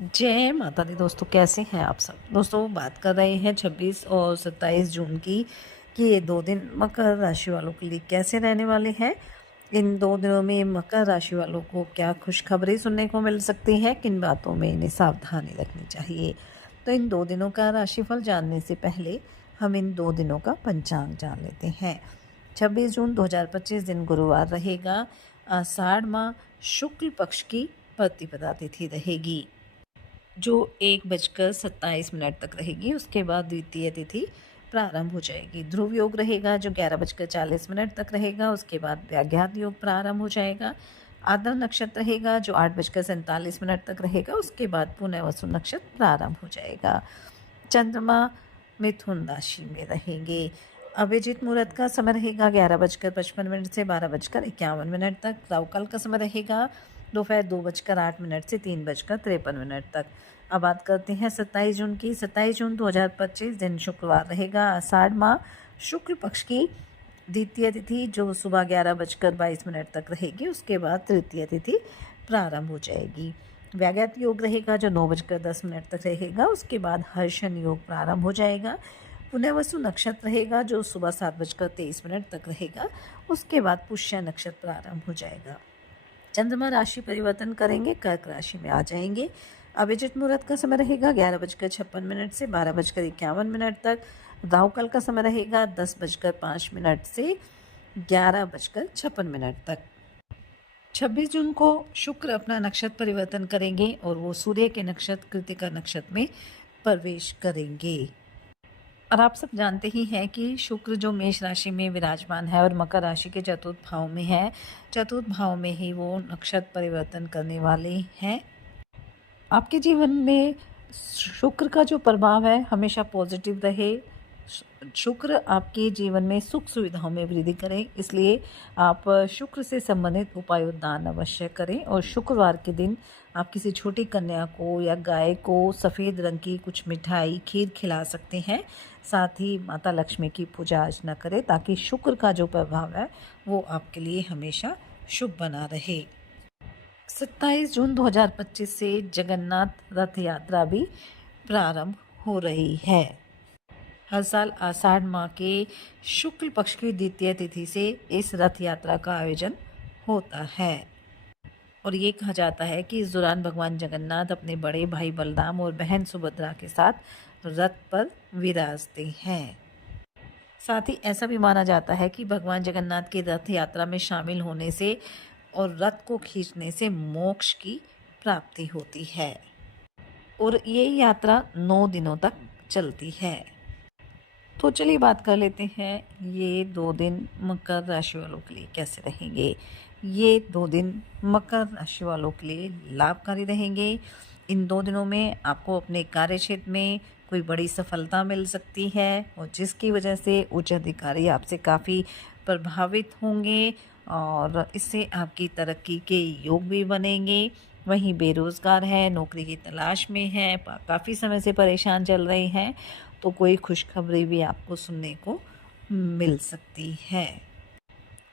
जय माता दी दोस्तों, कैसे हैं आप सब। दोस्तों बात कर रहे हैं 26 और 27 जून की कि ये 2 दिन मकर राशि वालों के लिए कैसे रहने वाले हैं। इन 2 दिनों में मकर राशि वालों को क्या खुशखबरी सुनने को मिल सकती है, किन बातों में इन्हें सावधानी रखनी चाहिए। तो इन 2 दिनों का राशिफल जानने से पहले हम इन 2 दिनों का पंचांग जान लेते हैं। 26 जून 2025 दिन गुरुवार रहेगा। आषाढ़ माह शुक्ल पक्ष की प्रतिपदा तिथि रहेगी जो 1:27 तक रहेगी। उसके बाद द्वितीय तिथि प्रारंभ हो जाएगी। ध्रुव योग रहेगा जो 11:40 तक रहेगा। उसके बाद व्याघात योग प्रारंभ हो जाएगा। आद्र नक्षत्र रहेगा जो 8:47 तक रहेगा। उसके बाद पुनः वसु नक्षत्र प्रारंभ हो जाएगा। चंद्रमा मिथुन राशि में रहेंगे। अभिजीत मुहूर्त का समय रहेगा 11:55 से 12:51 तक। राहुकाल का समय रहेगा दोपहर 2:08 से 3:53 तक। अब बात करते हैं 27 जून की। 27 जून 2025 दिन शुक्रवार रहेगा। आषाढ़ माह शुक्ल पक्ष की द्वितीय तिथि जो सुबह 11:22 तक रहेगी। उसके बाद तृतीय तिथि प्रारंभ हो जाएगी। व्याघात योग रहेगा जो 9:10 तक रहेगा। उसके बाद हर्षण योग प्रारंभ हो जाएगा। पुनर्वसु नक्षत्र रहेगा जो सुबह 7:23 तक रहेगा। उसके बाद पुष्य नक्षत्र प्रारंभ हो जाएगा। चंद्रमा राशि परिवर्तन करेंगे, कर्क राशि में आ जाएंगे। अभिजित मुहूर्त का समय रहेगा 11:56 से 12:51 तक। राहुकाल का समय रहेगा 10:05 से 11:56 तक। 26 जून को शुक्र अपना नक्षत्र परिवर्तन करेंगे और वो सूर्य के नक्षत्र कृतिका नक्षत्र में प्रवेश करेंगे। और आप सब जानते ही हैं कि शुक्र जो मेष राशि में विराजमान है और मकर राशि के चतुर्थ भाव में है। चतुर्थ भाव में ही वो नक्षत्र परिवर्तन करने वाले हैं। आपके जीवन में शुक्र का जो प्रभाव है हमेशा पॉजिटिव रहे। शुक्र आपके जीवन में सुख सुविधाओं में वृद्धि करें, इसलिए आप शुक्र से संबंधित उपाय दान अवश्य करें। और शुक्रवार के दिन आप किसी छोटी कन्या को या गाय को सफ़ेद रंग की कुछ मिठाई खीर खिला सकते हैं। साथ ही माता लक्ष्मी की पूजा अर्चना करें ताकि शुक्र का जो प्रभाव है वो आपके लिए हमेशा शुभ बना रहे। 27 जून 2025 से जगन्नाथ रथ यात्रा भी प्रारंभ हो रही है। हर साल आषाढ़ माह के शुक्ल पक्ष की द्वितीय तिथि से इस रथ यात्रा का आयोजन होता है और ये कहा जाता है कि इस दौरान भगवान जगन्नाथ अपने बड़े भाई बलराम और बहन सुभद्रा के साथ रथ पर विराजते हैं। साथ ही ऐसा भी माना जाता है कि भगवान जगन्नाथ की रथ यात्रा में शामिल होने से और रथ को खींचने से मोक्ष की प्राप्ति होती है और ये यात्रा 9 दिनों तक चलती है। तो चलिए बात कर लेते हैं ये 2 दिन मकर राशि वालों के लिए कैसे रहेंगे। ये 2 दिन मकर राशि वालों के लिए लाभकारी रहेंगे। इन 2 दिनों में आपको अपने कार्य क्षेत्र में कोई बड़ी सफलता मिल सकती है और जिसकी वजह से उच्च अधिकारी आपसे काफ़ी प्रभावित होंगे और इससे आपकी तरक्की के योग भी बनेंगे। वहीं बेरोज़गार है, नौकरी की तलाश में है, काफ़ी समय से परेशान चल रहे हैं तो कोई खुशखबरी भी आपको सुनने को मिल सकती है।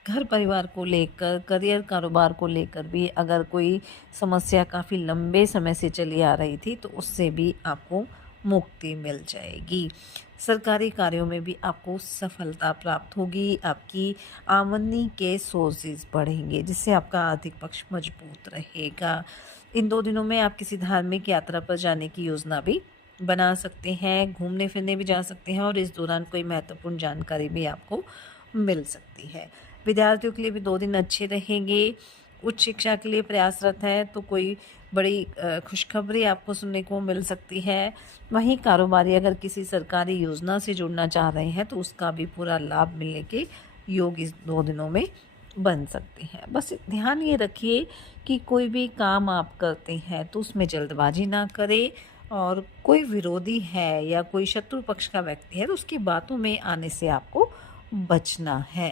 घर परिवार को लेकर, करियर कारोबार को लेकर भी अगर कोई समस्या काफ़ी लंबे समय से चली आ रही थी तो उससे भी आपको मुक्ति मिल जाएगी। सरकारी कार्यों में भी आपको सफलता प्राप्त होगी। आपकी आमदनी के सोर्सेज बढ़ेंगे जिससे आपका आर्थिक पक्ष मजबूत रहेगा। इन 2 दिनों में आप किसी धार्मिक यात्रा पर जाने की योजना भी बना सकते हैं, घूमने फिरने भी जा सकते हैं और इस दौरान कोई महत्वपूर्ण जानकारी भी आपको मिल सकती है। विद्यार्थियों के लिए भी 2 दिन अच्छे रहेंगे। उच्च शिक्षा के लिए प्रयासरत है तो कोई बड़ी खुशखबरी आपको सुनने को मिल सकती है। वहीं कारोबारी अगर किसी सरकारी योजना से जुड़ना चाह रहे हैं तो उसका भी पूरा लाभ मिलने के योग इस 2 दिनों में बन सकते हैं। बस ध्यान ये रखिए कि कोई भी काम आप करते हैं तो उसमें जल्दबाजी ना करें और कोई विरोधी है या कोई शत्रु पक्ष का व्यक्ति है तो उसकी बातों में आने से आपको बचना है।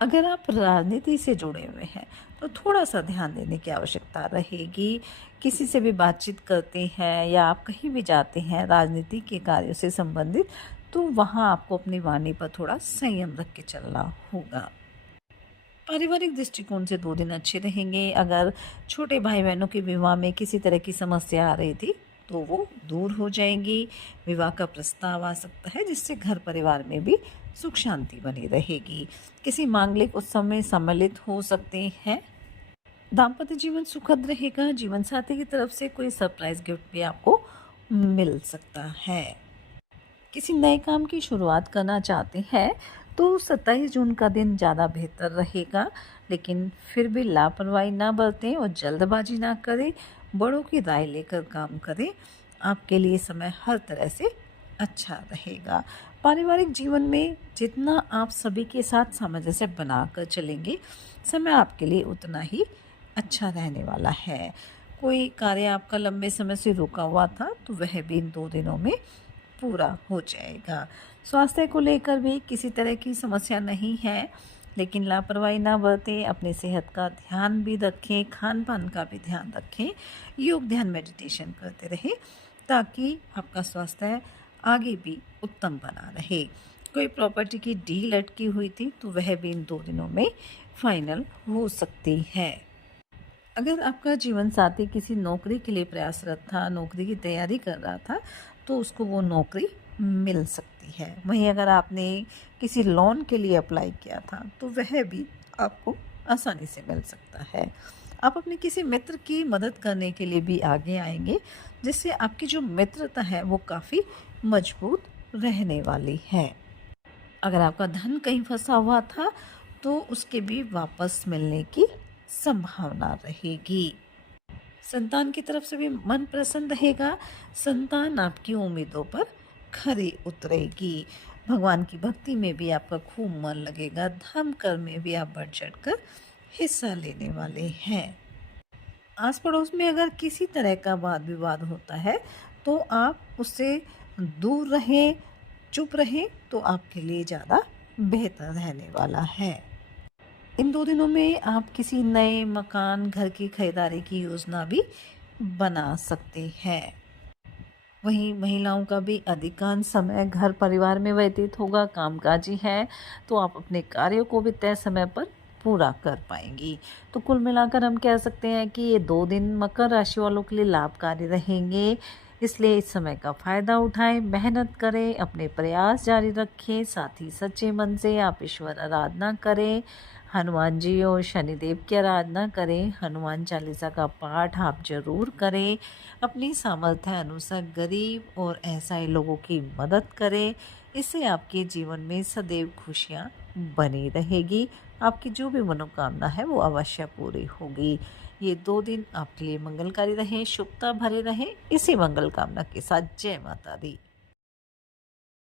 अगर आप राजनीति से जुड़े हुए हैं तो थोड़ा सा ध्यान देने की आवश्यकता रहेगी। किसी से भी बातचीत करते हैं या आप कहीं भी जाते हैं राजनीति के कार्यों से संबंधित तो वहाँ आपको अपनी वाणी पर थोड़ा संयम रख के चलना होगा। पारिवारिक दृष्टिकोण से 2 दिन अच्छे रहेंगे। अगर छोटे भाई-बहनों के विवाह में किसी तरह की समस्या आ रही थी, तो वो दूर हो जाएगी। विवाह का प्रस्ताव आ सकता है, जिससे घर परिवार में भी सुख शांति बनी रहेगी। किसी मांगलिक उत्सव में सम्मिलित हो सकते हैं। दाम्पत्य जीवन सुखद रहेगा। जीवन साथी की तरफ से कोई सरप्राइज गिफ्ट भी आपको मिल सकता है। किसी नए काम की शुरुआत करना चाहते हैं तो 27 जून का दिन ज़्यादा बेहतर रहेगा, लेकिन फिर भी लापरवाही ना बरतें और जल्दबाजी ना करें। बड़ों की राय लेकर काम करें। आपके लिए समय हर तरह से अच्छा रहेगा। पारिवारिक जीवन में जितना आप सभी के साथ सामंजस्य बनाकर चलेंगे, समय आपके लिए उतना ही अच्छा रहने वाला है। कोई कार्य आपका लंबे समय से रुका हुआ था, तो वह भी इन 2 दिनों में पूरा हो जाएगा। स्वास्थ्य को लेकर भी किसी तरह की समस्या नहीं है, लेकिन लापरवाही ना बरतें। अपनी सेहत का ध्यान भी रखें, खान-पान का भी ध्यान रखें। योग, ध्यान, मेडिटेशन करते रहें, ताकि आपका स्वास्थ्य आगे भी उत्तम बना रहे। कोई प्रॉपर्टी की डील अटकी हुई थी, तो वह भी इन 2 दिनों में फाइनल हो सकती है। अगर आपका जीवन साथी किसी नौकरी के लिए प्रयासरत था, नौकरी की तैयारी कर रहा था, तो उसको वो नौकरी मिल सकती है। वहीं अगर आपने किसी लोन के लिए अप्लाई किया था, तो वह भी आपको आसानी से मिल सकता है। आप अपने किसी मित्र की मदद करने के लिए भी आगे आएंगे, जिससे आपकी जो मित्रता है वो काफ़ी मजबूत रहने वाली है। अगर आपका धन कहीं फंसा हुआ था, तो उसके भी वापस मिलने की संभावना रहेगी। संतान की तरफ से भी मन प्रसन्न रहेगा। संतान आपकी उम्मीदों पर खरी उतरेगी। भगवान की भक्ति में भी आपका खूब मन लगेगा। धर्म कर्म में भी आप बढ़ चढ़कर हिस्सा लेने वाले हैं। आस पड़ोस में अगर किसी तरह का वाद विवाद होता है, तो आप उससे दूर रहें, चुप रहें, तो आपके लिए ज़्यादा बेहतर रहने वाला है। इन 2 दिनों में आप किसी नए मकान, घर की खरीदारी की योजना भी बना सकते हैं। वहीं महिलाओं का भी अधिकांश समय घर परिवार में व्यतीत होगा। कामकाजी है, तो आप अपने कार्यों को भी तय समय पर पूरा कर पाएंगी। तो कुल मिलाकर हम कह सकते हैं कि ये 2 दिन मकर राशि वालों के लिए लाभकारी रहेंगे। इसलिए इस समय का फ़ायदा उठाएं, मेहनत करें, अपने प्रयास जारी रखें। साथ ही सच्चे मन से आप ईश्वर आराधना करें। हनुमान जी और शनिदेव की आराधना करें। हनुमान चालीसा का पाठ आप जरूर करें। अपनी सामर्थ्य अनुसार गरीब और असहाय लोगों की मदद करें। इससे आपके जीवन में सदैव खुशियाँ बनी रहेगी। आपकी जो भी मनोकामना है वो अवश्य पूरी होगी। ये 2 दिन आपके लिए मंगलकारी रहें, शुभता भरे रहें। इसी मंगल कामना के साथ जय माता दी।